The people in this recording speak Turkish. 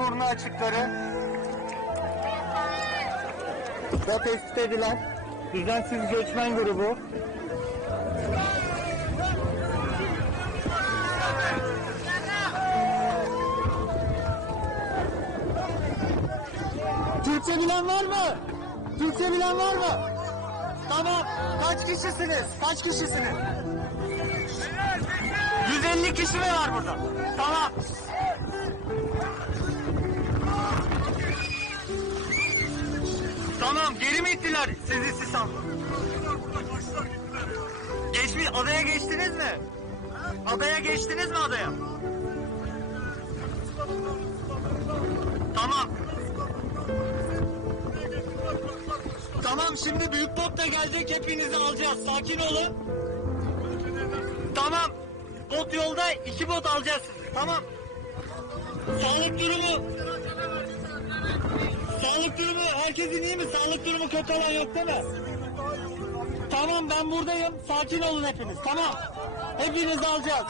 burnu açıkları ve tespit edilen düzensiz göçmen grubu Türkçe bilen var mı? Türkçe bilen var mı? Tamam. Kaç kişisiniz? Kaç kişisiniz? 150 kişi mi var burada? Tamam. Tamam geri mi ittiler sizi Sisam? Geçmiş adaya geçtiniz mi? Adaya geçtiniz mi adaya? Tamam. Tamam şimdi büyük bot da gelecek hepinizi alacağız. Sakin olun. Tamam. Bot yolda iki bot alacağız. Tamam. Sağlık durumu. Sağlık durumu herkesin iyi mi? Sağlık durumu kötü olan yok değil mi? Tamam ben buradayım. Sakin olun hepiniz. Tamam. Hepinizi alacağız.